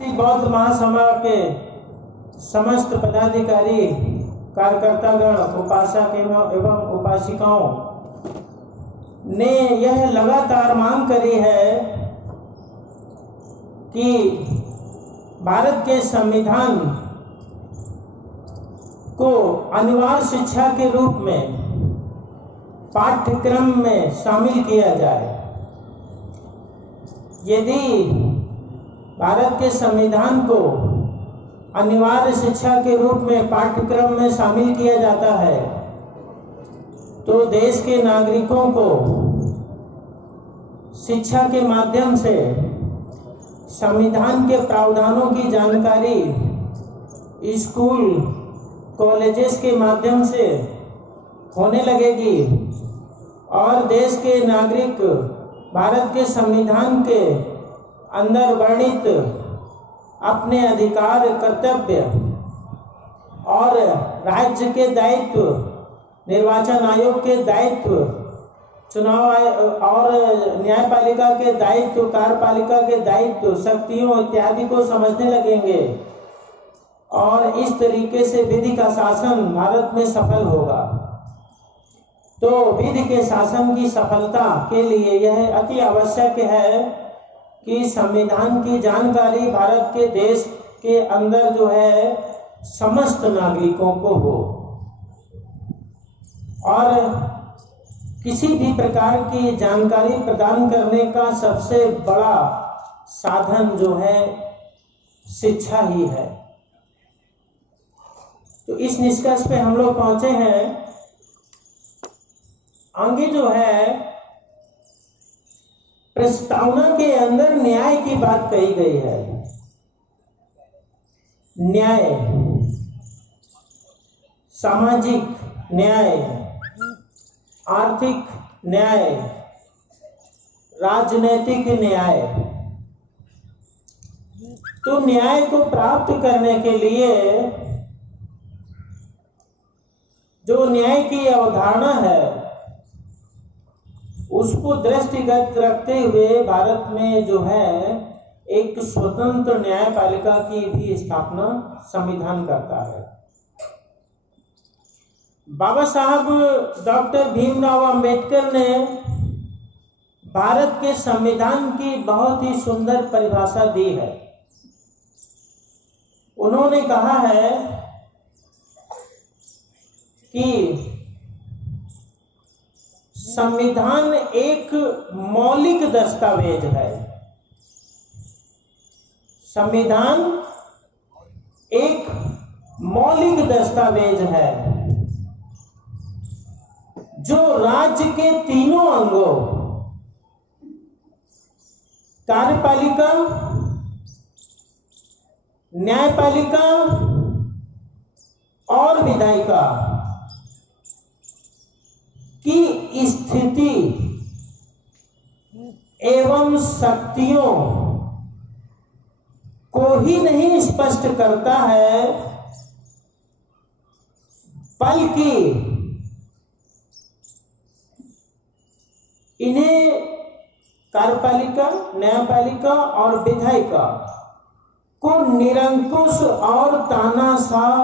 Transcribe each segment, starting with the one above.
बौद्ध महासभा के समस्त पदाधिकारी, कार्यकर्तागण, उपासक एवं उपासिकाओं ने यह लगातार मांग करी है कि भारत के संविधान को अनिवार्य शिक्षा के रूप में पाठ्यक्रम में शामिल किया जाए। यदि भारत के संविधान को अनिवार्य शिक्षा के रूप में पाठ्यक्रम में शामिल किया जाता है तो देश के नागरिकों को शिक्षा के माध्यम से संविधान के प्रावधानों की जानकारी स्कूल कॉलेजेस के माध्यम से होने लगेगी और देश के नागरिक भारत के संविधान के अंदर वर्णित अपने अधिकार, कर्तव्य और राज्य के दायित्व, निर्वाचन आयोग के दायित्व, चुनाव और न्यायपालिका के दायित्व, कार्यपालिका के दायित्व, शक्तियों इत्यादि को समझने लगेंगे और इस तरीके से विधि का शासन भारत में सफल होगा। तो विधि के शासन की सफलता के लिए यह अति आवश्यक है कि संविधान की जानकारी भारत के देश के अंदर जो है समस्त नागरिकों को हो और किसी भी प्रकार की जानकारी प्रदान करने का सबसे बड़ा साधन जो है शिक्षा ही है। तो इस निष्कर्ष पे हम लोग पहुंचे हैं। आगे जो है प्रस्तावना के अंदर न्याय की बात कही गई है। न्याय, सामाजिक न्याय, आर्थिक न्याय, राजनीतिक न्याय। तो न्याय को प्राप्त करने के लिए जो न्याय की अवधारणा है उसको दृष्टिगत रखते हुए भारत में जो है एक स्वतंत्र न्यायपालिका की भी स्थापना संविधान करता है। बाबा साहब डॉक्टर भीमराव अंबेडकर ने भारत के संविधान की बहुत ही सुंदर परिभाषा दी है। उन्होंने कहा है कि संविधान एक मौलिक दस्तावेज है। संविधान एक मौलिक दस्तावेज है जो राज्य के तीनों अंगों कार्यपालिका, न्यायपालिका और विधायिका की स्थिति एवं शक्तियों को ही नहीं स्पष्ट करता है बल्कि इन्हें कार्यपालिका, न्यायपालिका और विधायिका को निरंकुश और तानाशाह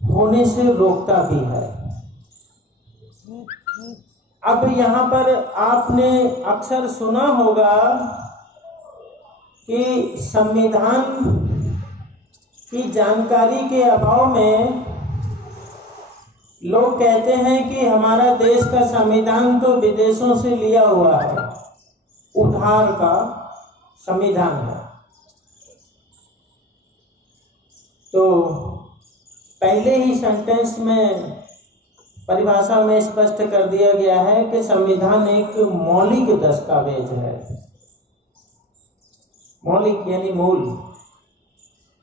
होने से रोकता भी है। अब यहाँ पर आपने अक्सर सुना होगा कि संविधान की जानकारी के अभाव में लोग कहते हैं कि हमारा देश का संविधान तो विदेशों से लिया हुआ है, उधार का संविधान है। तो पहले ही सेंटेंस में परिभाषा में स्पष्ट कर दिया गया है कि संविधान एक मौलिक दस्तावेज है। मौलिक यानी मूल,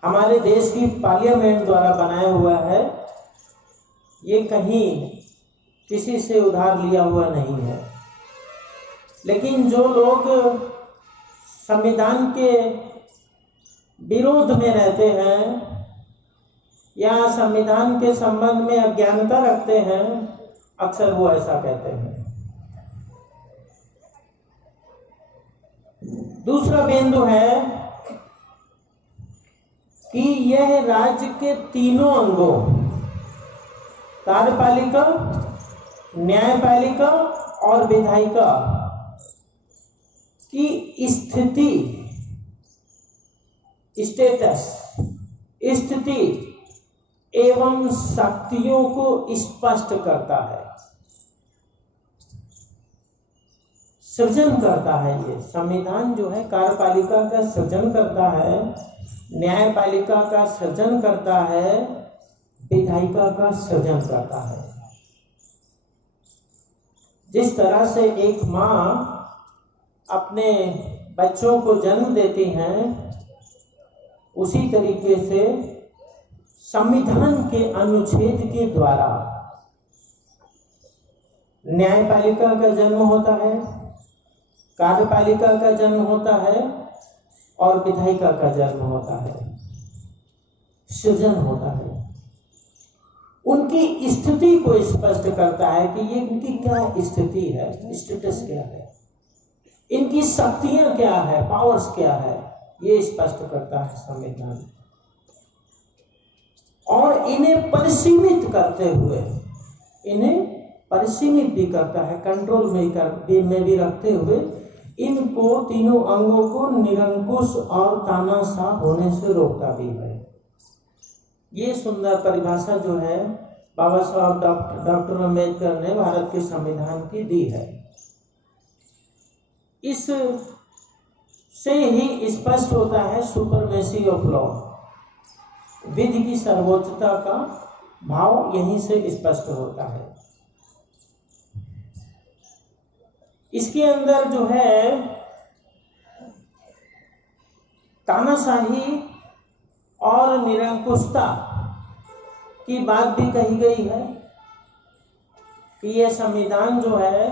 हमारे देश की पार्लियामेंट द्वारा बनाया हुआ है। ये कहीं किसी से उधार लिया हुआ नहीं है। लेकिन जो लोग संविधान के विरोध में रहते हैं या संविधान के संबंध में अज्ञानता रखते हैं, अक्सर वो ऐसा कहते हैं। दूसरा बिंदु है कि यह राज्य के तीनों अंगों कार्यपालिका, न्यायपालिका और विधायिका की स्थिति, स्टेटस, स्थिति एवं शक्तियों को स्पष्ट करता है, सृजन करता है। ये संविधान जो है कार्यपालिका का सृजन करता है, न्यायपालिका का सृजन करता है, विधायिका का सृजन करता है। जिस तरह से एक माँ अपने बच्चों को जन्म देती हैं, उसी तरीके से संविधान के अनुच्छेद के द्वारा न्यायपालिका का जन्म होता है, कार्यपालिका का जन्म होता है और विधायिका का जन्म होता है, सृजन होता है। उनकी स्थिति को स्पष्ट करता है कि ये इनकी क्या स्थिति है, स्टेटस क्या है, इनकी शक्तियां क्या है, पावर्स क्या है, ये स्पष्ट करता है संविधान। और इन्हें परिसीमित करते हुए, इन्हें परिसीमित भी करता है, कंट्रोल में भी रखते हुए इनको तीनों अंगों को निरंकुश और तानाशाह होने से रोकता भी है। ये सुंदर परिभाषा जो है बाबा साहब डॉक्टर अम्बेडकर ने भारत के संविधान की दी है। इस से ही स्पष्ट होता है सुपरमेसी ऑफ लॉ, विधि की सर्वोच्चता का भाव यहीं से स्पष्ट होता है। इसके अंदर जो है तानाशाही और निरंकुशता की बात भी कही गई है कि यह संविधान जो है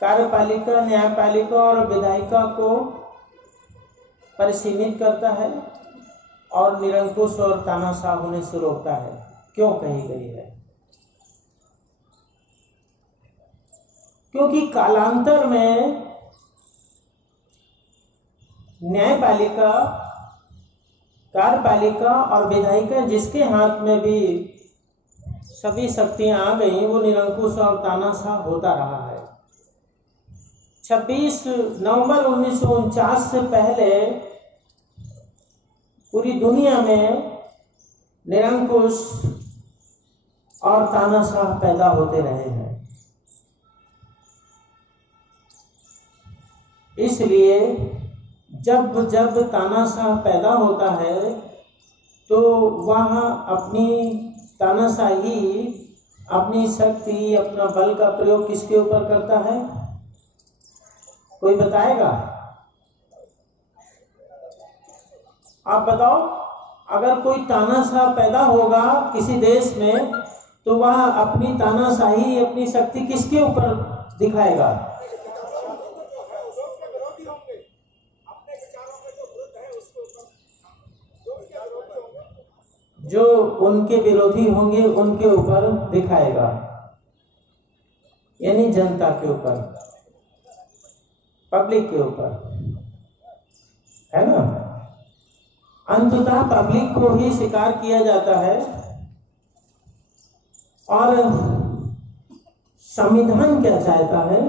कार्यपालिका, न्यायपालिका और विधायिका को परिसीमित करता है और निरंकुश और तानाशाह होने से रोकता है। क्यों कही गई है? क्योंकि कालांतर में न्यायपालिका, कार्यपालिका और विधायिका जिसके हाथ में भी सभी शक्तियां आ गई, वो निरंकुश और तानाशाह होता रहा है। 26 नवंबर 1949 से पहले पूरी दुनिया में निरंकुश और तानाशाह पैदा होते रहे हैं। इसलिए जब जब तानाशाह पैदा होता है तो वह अपनी तानाशाही, अपनी शक्ति, अपना बल का प्रयोग किसके ऊपर करता है? कोई बताएगा? आप बताओ। अगर कोई तानाशाह पैदा होगा किसी देश में तो वह अपनी तानाशाही, अपनी शक्ति किसके ऊपर दिखाएगा? जो उनके विरोधी होंगे उनके ऊपर दिखाएगा, यानी जनता के ऊपर, पब्लिक के ऊपर, है ना। अंततः पब्लिक को ही शिकार किया जाता है और संविधान क्या चाहता है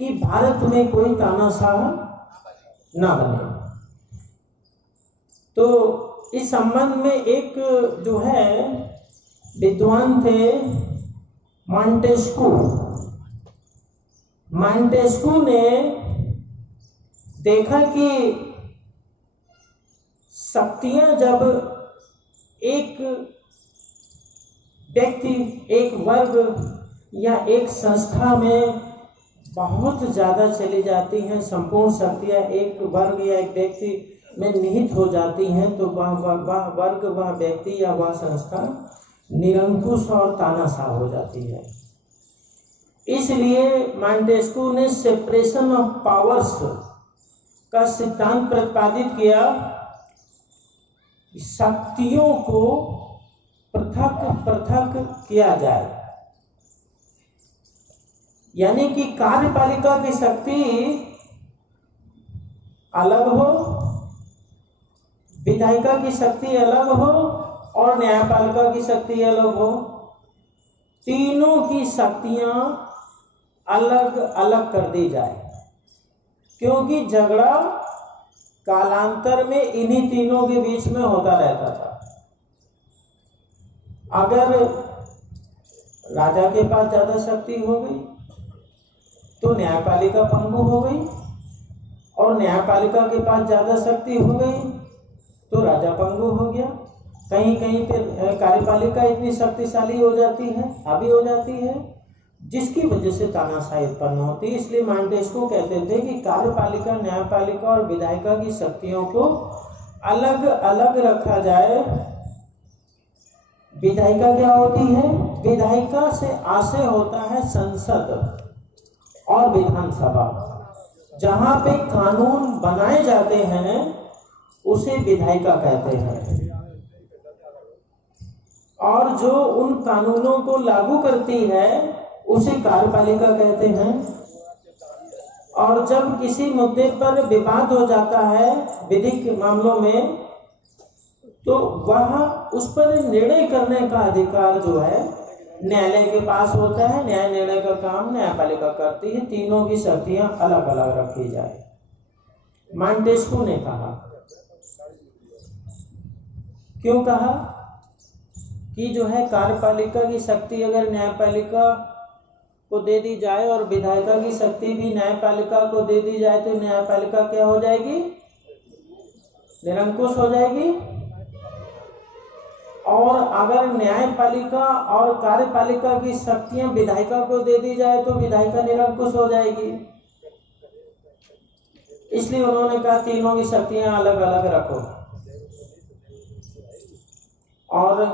कि भारत में कोई तानाशाह ना बने। तो इस संबंध में एक जो है विद्वान थे मॉन्टेस्क्यू ने देखा कि शक्तियां जब एक व्यक्ति, एक वर्ग या एक संस्था में बहुत ज्यादा चली जाती हैं, संपूर्ण शक्तियां एक वर्ग या एक व्यक्ति में निहित हो जाती हैं, तो वह वर्ग, वह व्यक्ति या वह संस्था निरंकुश और तानाशाह हो जाती है। इसलिए मॉन्टेस्क्यू ने सेपरेशन ऑफ पावर्स का सिद्धांत प्रतिपादित किया। शक्तियों को पृथक पृथक किया जाए, यानी कि कार्यपालिका की शक्ति अलग हो, विधायिका की शक्ति अलग हो और न्यायपालिका की शक्ति अलग हो, तीनों की शक्तियां अलग अलग कर दी जाए, क्योंकि झगड़ा कालांतर में इन्हीं तीनों के बीच में होता रहता था। अगर राजा के पास ज्यादा शक्ति हो गई तो न्यायपालिका पंगु हो गई, और न्यायपालिका के पास ज्यादा शक्ति हो गई तो राजा पंगु हो गया। कहीं कहीं पे कार्यपालिका इतनी शक्तिशाली हो जाती है, हावी हो जाती है, जिसकी वजह से तानाशाही उत्पन्न होती है। इसलिए मांटेस्क्यू कहते थे कि कार्यपालिका, न्यायपालिका और विधायिका की शक्तियों को अलग अलग रखा जाए। विधायिका क्या होती है? विधायिका से आशय होता है संसद और विधानसभा। जहां पे कानून बनाए जाते हैं उसे विधायिका कहते हैं, और जो उन कानूनों को लागू करती है उसे कार्यपालिका कहते हैं। और जब किसी मुद्दे पर विवाद हो जाता है विधिक मामलों में, तो वह उस पर निर्णय करने का अधिकार जो है न्यायालय के पास होता है। न्याय निर्णय का काम न्यायपालिका करती है। तीनों की शक्तियां अलग अलग रखी जाए। मांटेस्क्यू ने कहा, क्यों कहा कि जो है कार्यपालिका की शक्ति अगर न्यायपालिका को दे दी जाए और विधायिका की शक्ति भी न्यायपालिका को दे दी जाए तो न्यायपालिका क्या हो जाएगी? निरंकुश हो जाएगी। और अगर न्यायपालिका और कार्यपालिका की शक्तियां विधायिका को दे दी जाए तो विधायिका निरंकुश हो जाएगी। इसलिए उन्होंने कहा तीनों की शक्तियां अलग अलग रखो। और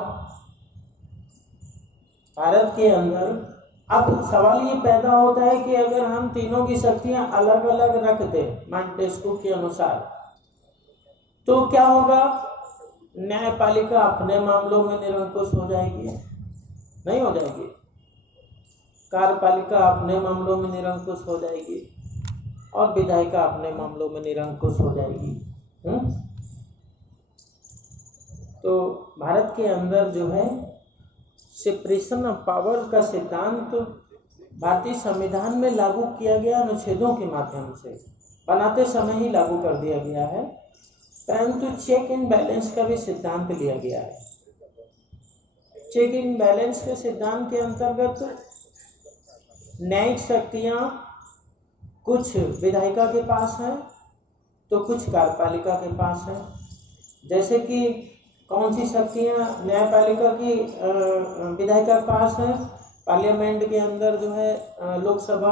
भारत के अंदर अब सवाल ये पैदा होता है कि अगर हम तीनों की शक्तियां अलग अलग रख दें मांटेस्क्यू के अनुसार, तो क्या होगा? न्यायपालिका अपने मामलों में निरंकुश हो जाएगी? नहीं हो जाएगी। कार्यपालिका अपने मामलों में निरंकुश हो जाएगी और विधायिका अपने मामलों में निरंकुश हो जाएगी। तो भारत के अंदर जो है सेपरेशन ऑफ पावर का सिद्धांत भारतीय संविधान में लागू किया गया, अनुच्छेदों के माध्यम से बनाते समय ही लागू कर दिया गया है, परंतु चेक एंड बैलेंस का भी सिद्धांत लिया गया है। चेक एंड बैलेंस के सिद्धांत के अंतर्गत न्यायिक शक्तियां कुछ विधायिका के पास है तो कुछ कार्यपालिका के पास है। जैसे कि कौन सी शक्तियां न्यायपालिका की विधायिका के पास है? पार्लियामेंट के अंदर जो है लोकसभा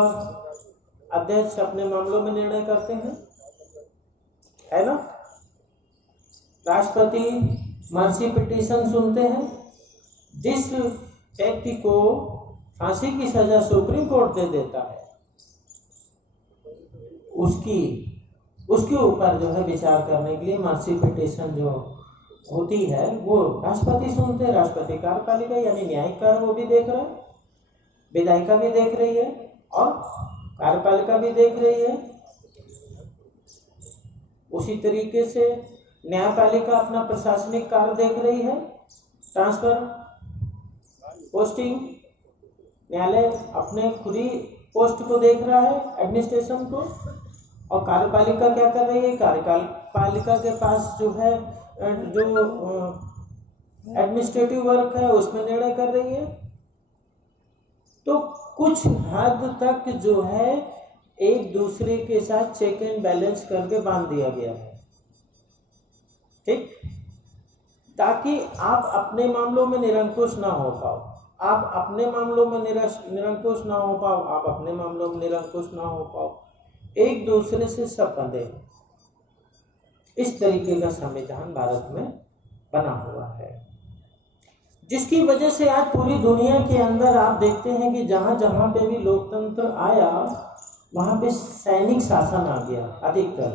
अध्यक्ष अपने मामलों में निर्णय करते हैं, है ना। राष्ट्रपति मर्सी पिटीशन सुनते हैं। जिस व्यक्ति को फांसी की सजा सुप्रीम कोर्ट दे देता है उसके ऊपर जो है विचार करने के लिए मर्सी पिटीशन जो होती है वो राष्ट्रपति सुनते हैं। राष्ट्रपति कार्यपालिका यानी न्यायिक कार्य वो भी देख रहे हैं, विधायिका भी देख रही है और कार्यपालिका भी देख रही है। उसी तरीके से न्यायपालिका अपना प्रशासनिक कार्य देख रही है, ट्रांसफर, पोस्टिंग। न्यायालय अपने खुद ही पोस्ट को देख रहा है, एडमिनिस्ट्रेशन को। और कार्यपालिका क्या कर रही है? कार्यपालिका के पास जो है जो एडमिनिस्ट्रेटिव वर्क है उसमें निर्णय कर रही है। तो कुछ हद तक जो है एक दूसरे के साथ चेक एंड बैलेंस करके बांध दिया गया है, ठीक, ताकि आप अपने मामलों में निरंकुश ना हो पाओ, आप अपने मामलों में निरंकुश ना हो पाओ, आप अपने मामलों में निरंकुश ना हो पाओ, एक दूसरे से सब बंधे। इस तरीके का संविधान भारत में बना हुआ है, जिसकी वजह से आज पूरी दुनिया के अंदर आप देखते हैं कि जहां जहां पे भी लोकतंत्र आया वहां पे सैनिक शासन आ गया। अधिकतर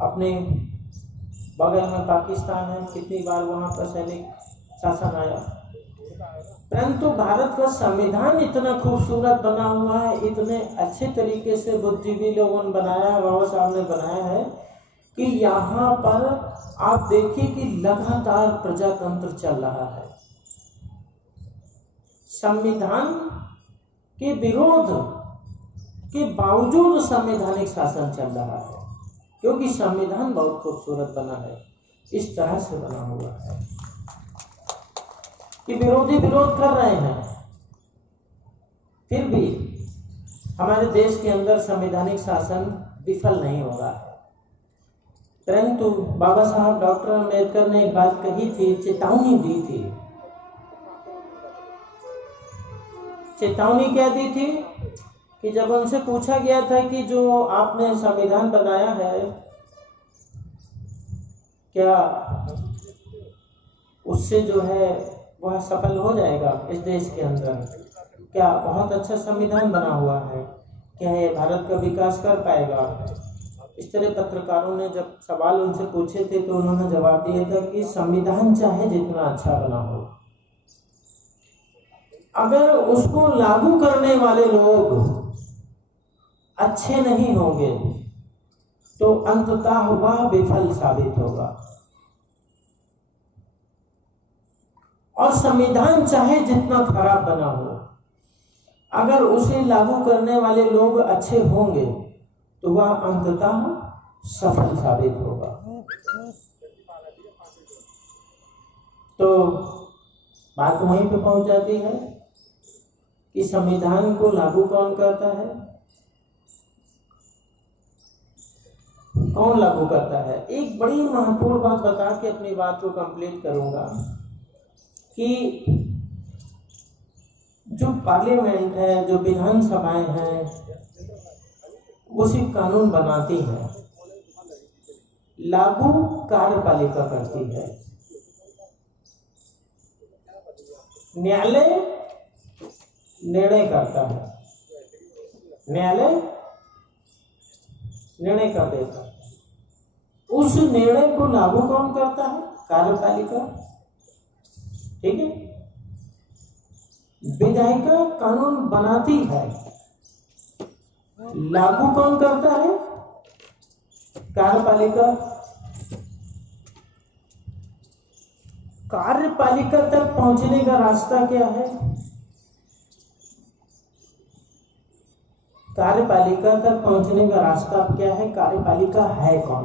अपने बगल में पाकिस्तान है, कितनी बार वहां पर सैनिक शासन आया, परंतु भारत का संविधान इतना खूबसूरत बना हुआ है, इतने अच्छे तरीके से बुद्धिजीवी लोगों ने बनाया, बाबा साहब ने बनाया है कि यहाँ पर आप देखिए कि लगातार प्रजातंत्र चल रहा है, संविधान के विरोध के बावजूद संवैधानिक शासन चल रहा है, क्योंकि संविधान बहुत खूबसूरत बना है, इस तरह से बना हुआ है कि विरोधी विरोध कर रहे हैं, फिर भी हमारे देश के अंदर संवैधानिक शासन विफल नहीं हो रहा है। परंतु बाबा साहब डॉक्टर अम्बेडकर ने एक बात कही थी, चेतावनी दी थी। चेतावनी क्या दी थी कि जब उनसे पूछा गया था कि जो आपने संविधान बनाया है, क्या उससे जो है वह सफल हो जाएगा इस देश के अंदर? क्या बहुत अच्छा संविधान बना हुआ है, क्या ये भारत का विकास कर पाएगा? इस तरह पत्रकारों ने जब सवाल उनसे पूछे थे तो उन्होंने जवाब दिया था कि संविधान चाहे जितना अच्छा बना हो, अगर उसको लागू करने वाले लोग अच्छे नहीं होंगे तो अंततः वह विफल साबित होगा। और संविधान चाहे जितना खराब बना हो, अगर उसे लागू करने वाले लोग अच्छे होंगे तो वह अंततः सफल साबित होगा। तो बात वहीं पे पहुंच जाती है कि संविधान को लागू कौन करता है, कौन लागू करता है। एक बड़ी महत्वपूर्ण बात बता के अपनी बात को कंप्लीट करूंगा कि जो पार्लियामेंट है, जो विधानसभाएं हैं, उसी कानून बनाती है, लागू कार्यपालिका करती है। न्यायालय निर्णय करता है, न्यायालय निर्णय कर देता है, उस निर्णय को लागू कौन करता है? कार्यपालिका। ठीक है, विधायिका कानून बनाती है, लागू कौन करता है? कार्यपालिका। कार्यपालिका तक पहुंचने का रास्ता क्या है? कार्यपालिका तक पहुंचने का रास्ता क्या है? कार्यपालिका है कौन?